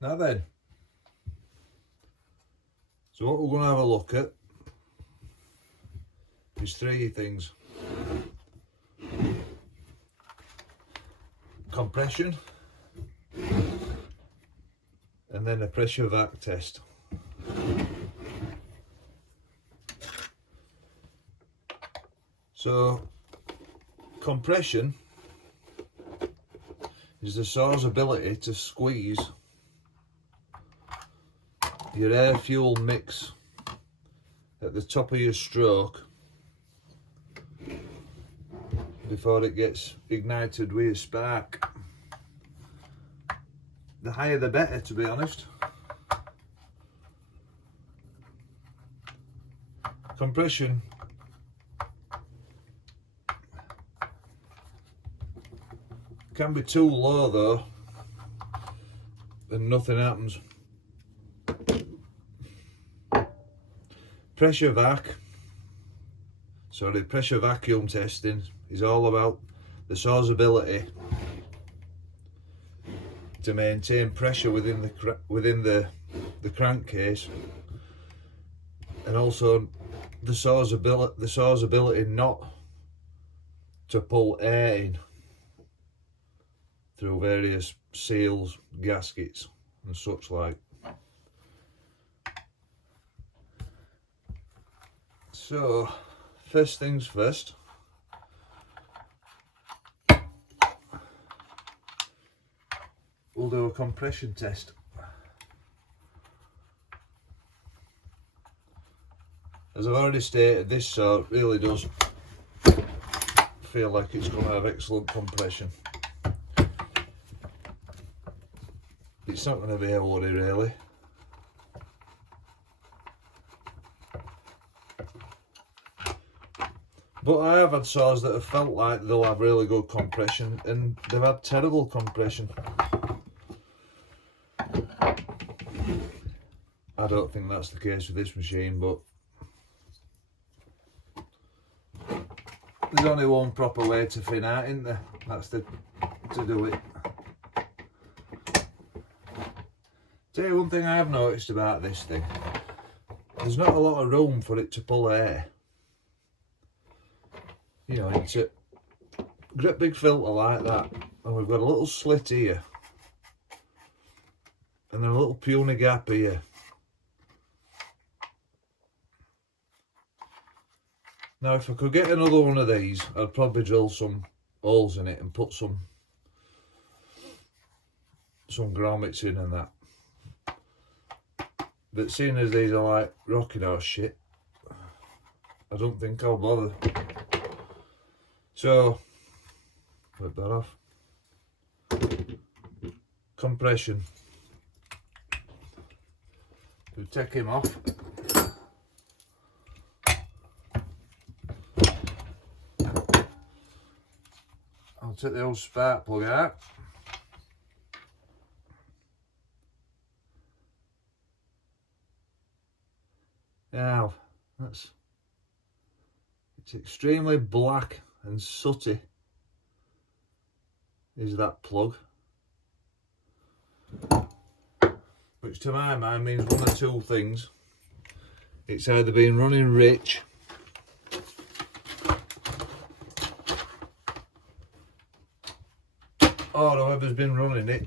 Now then, so what we're going to have a look at is three things: compression, and then a pressure vac test. So compression is the saw's ability to squeeze your air fuel mix at the top of your stroke before it gets ignited with a spark. The higher the better, to be honest. Compression can be too low though, and nothing happens. Pressure vacuum testing is all about the saw's ability to maintain pressure within the crankcase, and also the saw's ability not to pull air in through various seals, gaskets and such like. So first things first, we'll do a compression test. As I've already stated, this saw really does feel like it's going to have excellent compression. It's not going to be a worry really. But I have had saws that have felt like they'll have really good compression and they've had terrible compression. I don't think that's the case with this machine, but there's only one proper way to fin out, isn't there? That's to do it. Tell you one thing I have noticed about this thing, there's not a lot of room for it to pull air. You know, it's a great big filter like that, and we've got a little slit here, and then a little puny gap here. Now if I could get another one of these, I'd probably drill some holes in it and put some grommets in and that. But seeing as these are like rocking horse shit, I don't think I'll bother. So, flip that off. Compression. We'll take him off. I'll take the old spark plug out. Now, it's extremely black and sooty, is that plug, which to my mind means one of two things. It's either been running rich or whoever's been running it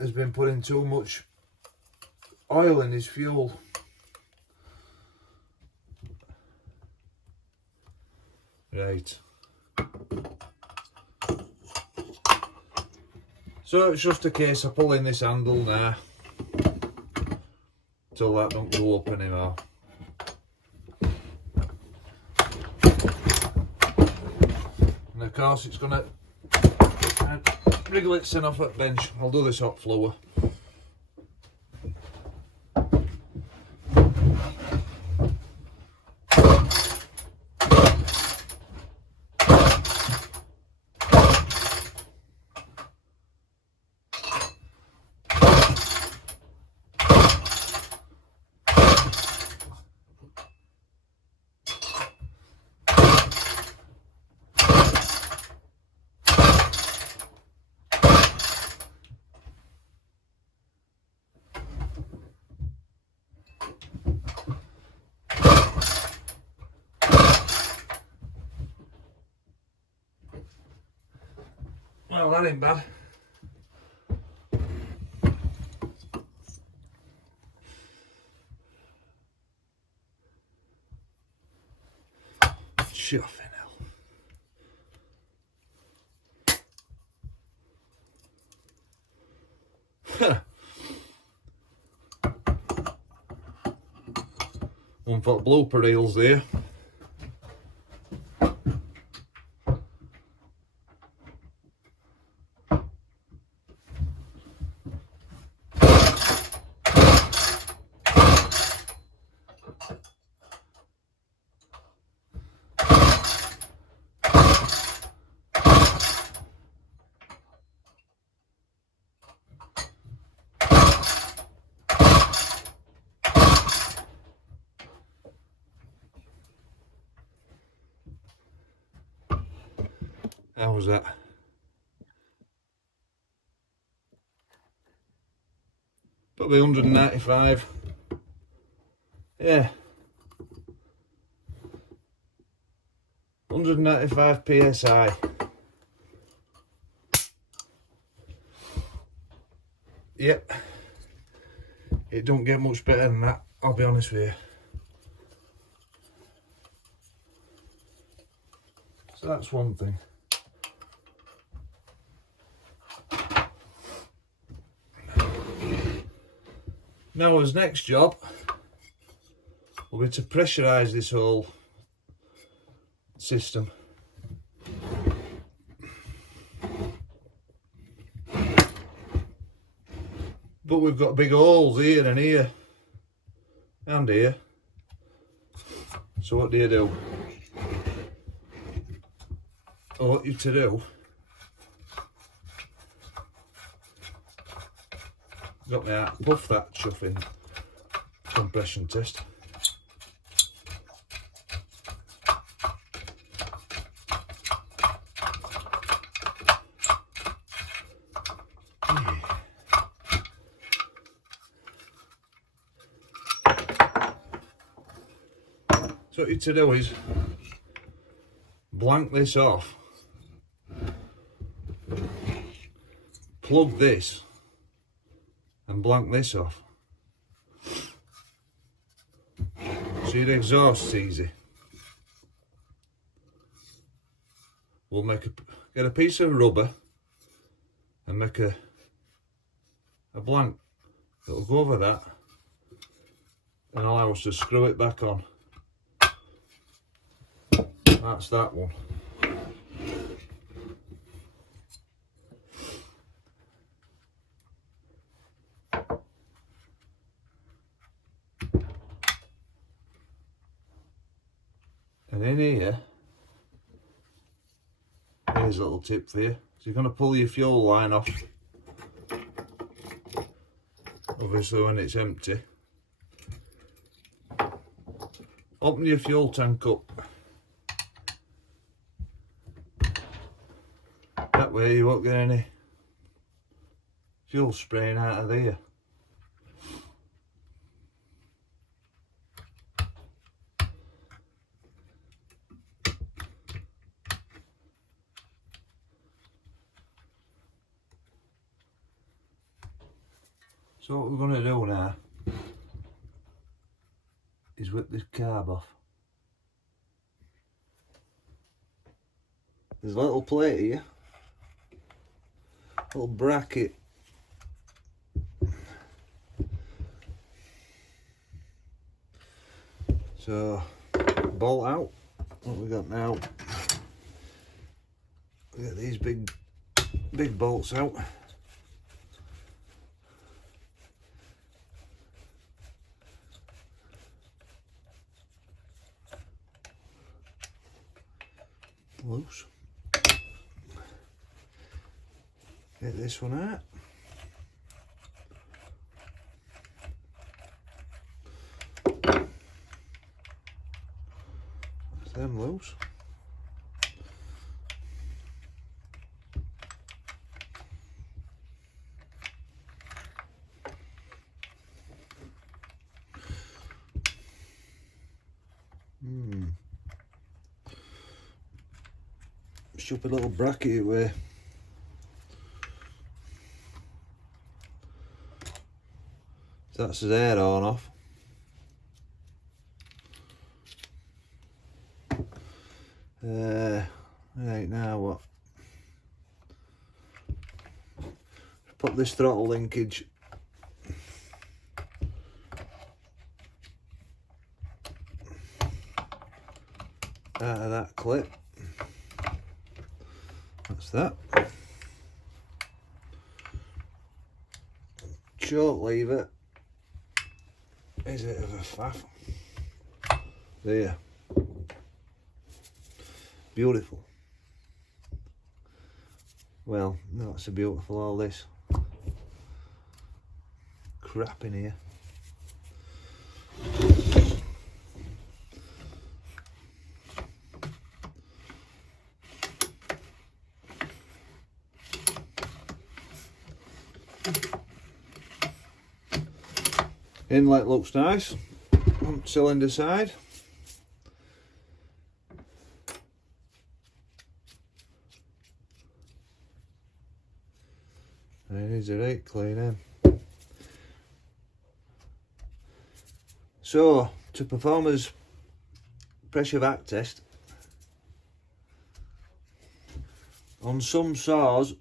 has been putting too much oil in his fuel. Right. So it's just a case of pulling this handle now till that don't go up anymore. And of course it's gonna wriggle itself off at bench. I'll do this hot floor. Well, that ain't bad. Chuffing hell. One for blooper reels there. How was that? Probably 195. Yeah. 195 psi. Yep. It don't get much better than that, I'll be honest with you. So that's one thing. Now his next job will be to pressurise this whole system. But we've got big holes here and here and here. So what do? I want you to do, got me out, puff that chuffing compression test. So what you to do is blank this off, plug this and blank this off, so your exhaust's easy. We'll get a piece of rubber and make a blank that'll go over that and allow us to screw it back on. That's that one. And in here, here's a little tip for you. So you're going to pull your fuel line off, obviously when it's empty. Open your fuel tank up. That way you won't get any fuel spraying out of there. So what we're going to do now is whip this carb off. There's a little plate here, little bracket. So bolt out. What we got now? We got these big bolts out. Loose. Get this one out. That's them loose. Stupid little bracket where So that's his air horn off. Right, now what? Put this throttle linkage out of that clip. That's that. Choke lever is a bit of a faff. There. Beautiful. Well, not so beautiful, all this crap in here. Inlet looks nice on cylinder side. It is a right clean in. So, to perform as pressure vac test, on some saws,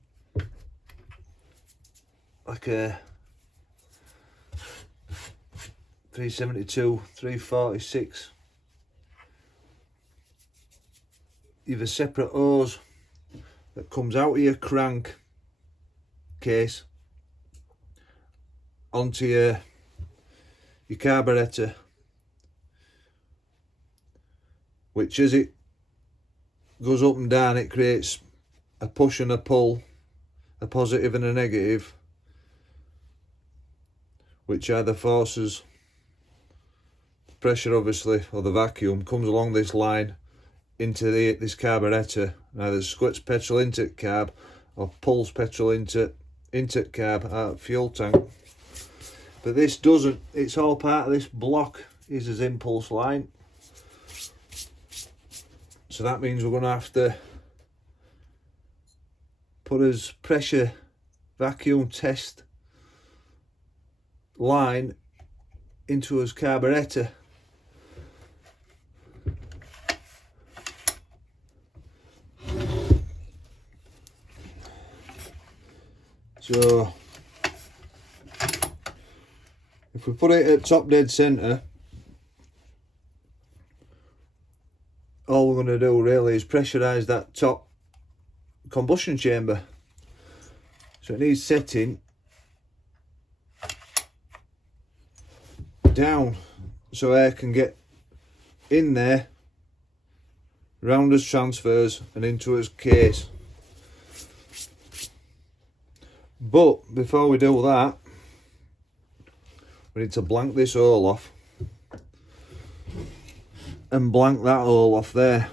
like a 372, 346, you have a separate hose that comes out of your crank case onto your carburetor, which as it goes up and down it creates a push and a pull, a positive and a negative, which either forces the pressure obviously, or the vacuum comes along this line into this carburetor, and either squirts petrol into the carb or pulls petrol into carb out of fuel tank. But this doesn't, it's all part of this block is his impulse line. So that means we're going to have to put his pressure vacuum test line into his carburetor. So if we put it at top dead centre, all we're going to do really is pressurise that top combustion chamber. So it needs setting down so air can get in there, round as transfers and into his case. But before we do that, we need to blank this hole off and blank that hole off there.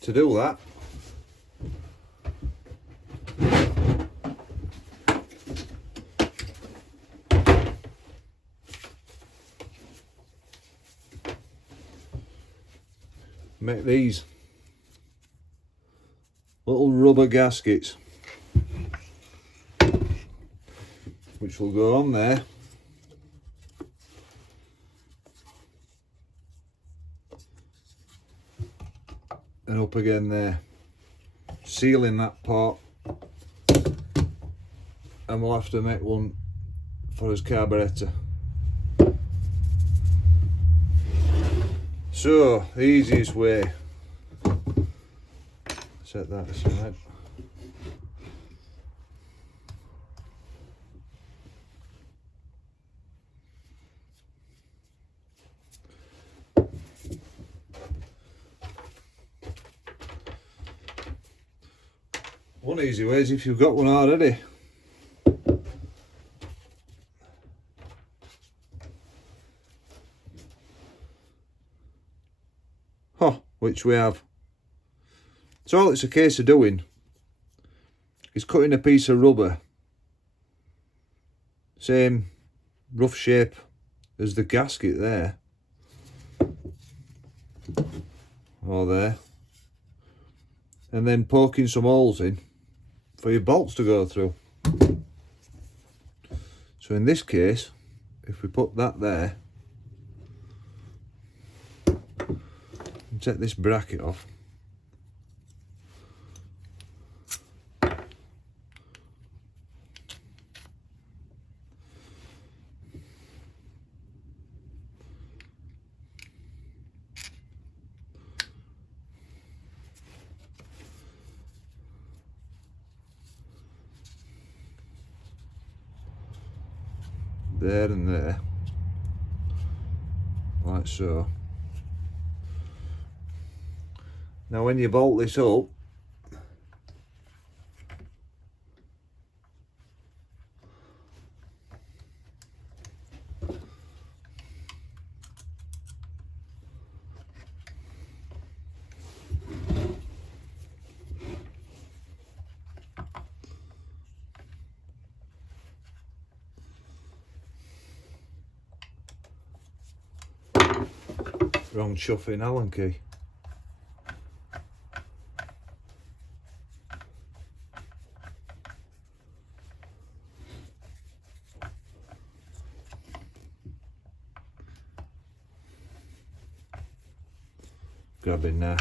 To do that, make these little rubber gaskets, which will go on there and up again there, sealing that part, and we'll have to make one for his carburetor. So the easiest way, set that aside. One easy way is if you've got one already. Which we have. So all it's a case of doing is cutting a piece of rubber, same rough shape as the gasket there, or there, and then poking some holes in for your bolts to go through. So in this case, if we put that there and take this bracket off, there and there, like so. Now when you bolt this up, wrong chuffing Allen key. Grabbing there.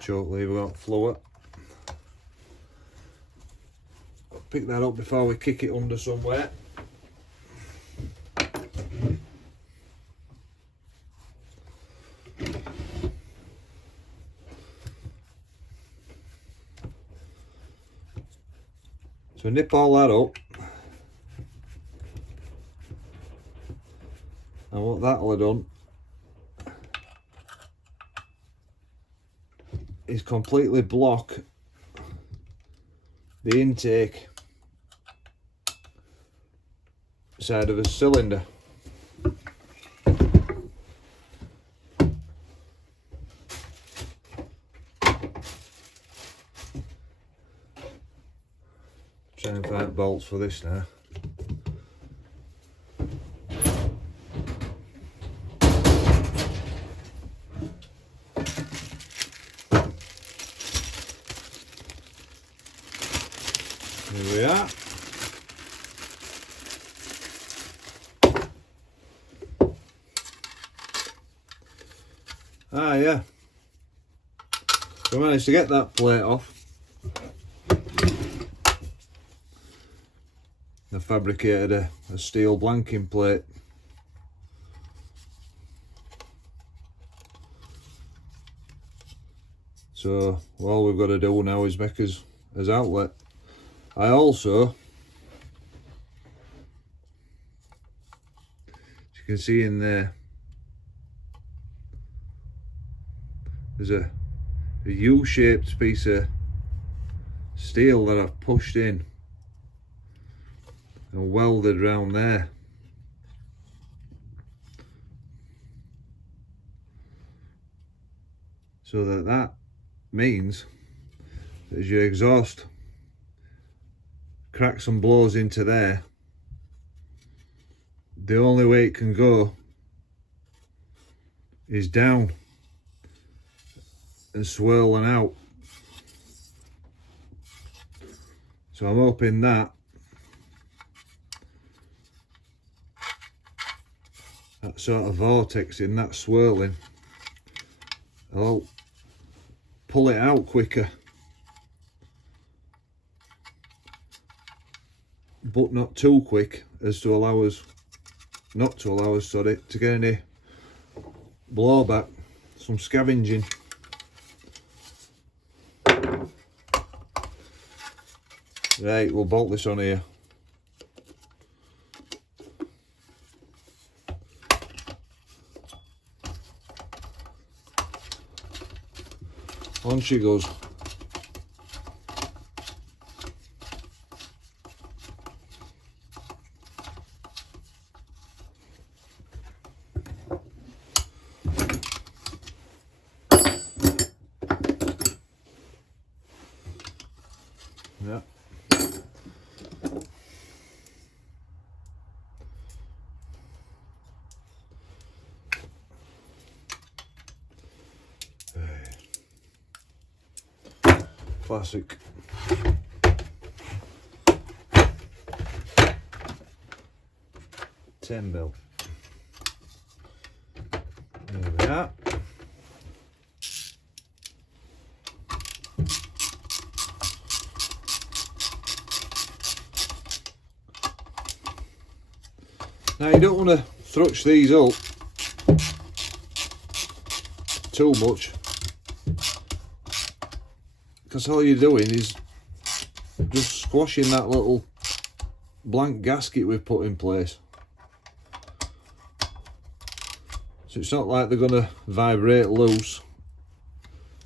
Choke lever got floor. Pick that up before we kick it under somewhere. So nip all that up, and what that'll have done is completely block the intake side of a cylinder. Try and find bolts for this now. Here we are. Ah, yeah. So I managed to get that plate off. I fabricated a steel blanking plate. So all we've got to do now is make us as outlet. I also, as you can see in there, there's a U-shaped piece of steel that I've pushed in and welded round there. So that means that as your exhaust cracks and blows into there, the only way it can go is down and swirling out. So I'm hoping that sort of vortex in that swirling, I'll pull it out quicker, but not too quick as to allow us, not to allow us, sorry, to get any blowback, some scavenging. Right, we'll bolt this on here. On she goes. Yeah. Classic. $10 there we are. Now you don't want to thrush these up too much, because all you're doing is just squashing that little blank gasket we've put in place. So it's not like they're going to vibrate loose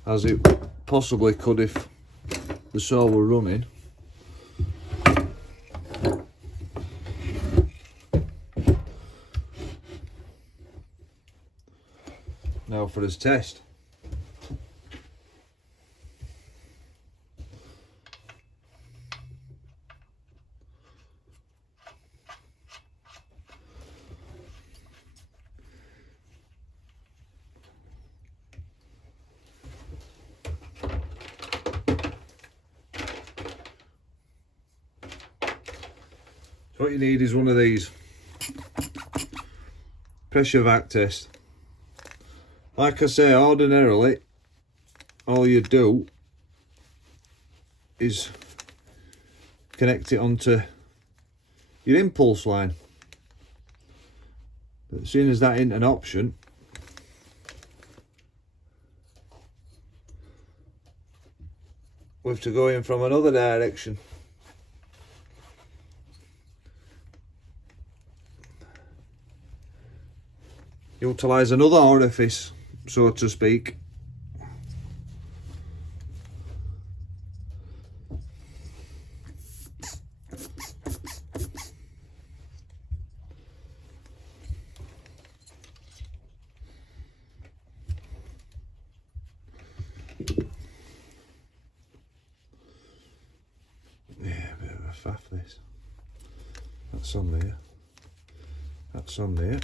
as it possibly could if the saw were running. Now for his test. So what you need is one of these pressure vac test. Like I say, ordinarily all you do is connect it onto your impulse line, but seeing as that isn't an option, we have to go in from another direction. Utilise another orifice, so to speak. Yeah, a bit of a faff this. That's on there. That's on there.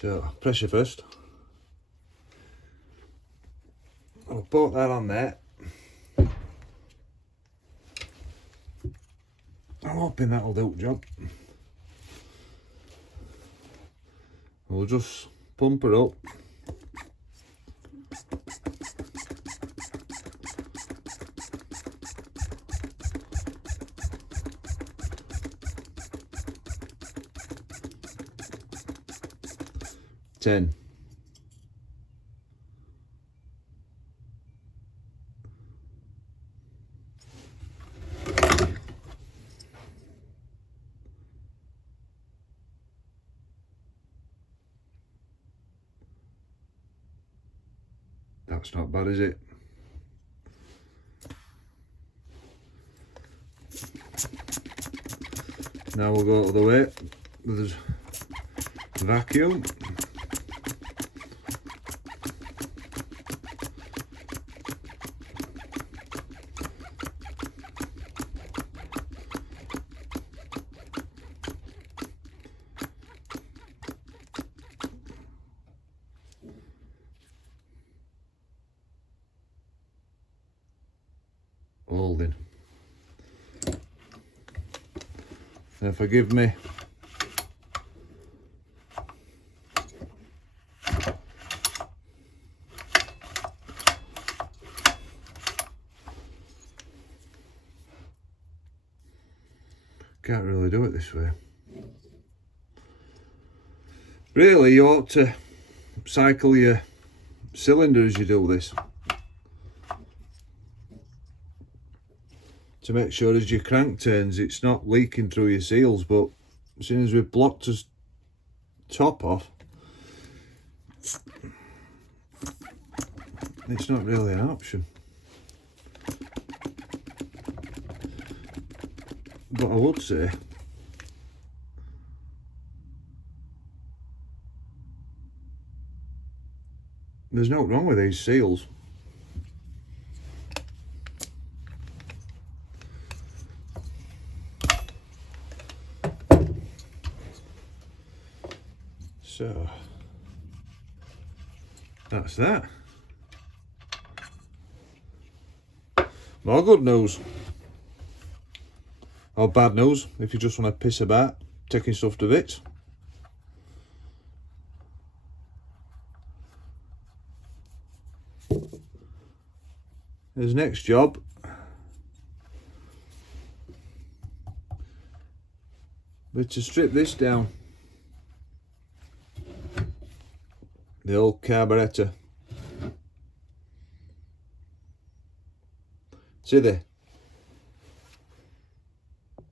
So, pressure first. I'll put that on there. I'm hoping that'll do the job. We'll just pump her up. $10. That's not bad, is it? Now we'll go to the way with the vacuum. Holding. Now forgive me. Can't really do it this way. Really, you ought to cycle your cylinder as you do this, to make sure as your crank turns it's not leaking through your seals, but as soon as we've blocked his top off, it's not really an option. But I would say there's nothing wrong with these seals. So that's that. More good news. Or bad news, if you just want to piss about, taking stuff to bits. His next job is to strip this down. The old carburettor. See there,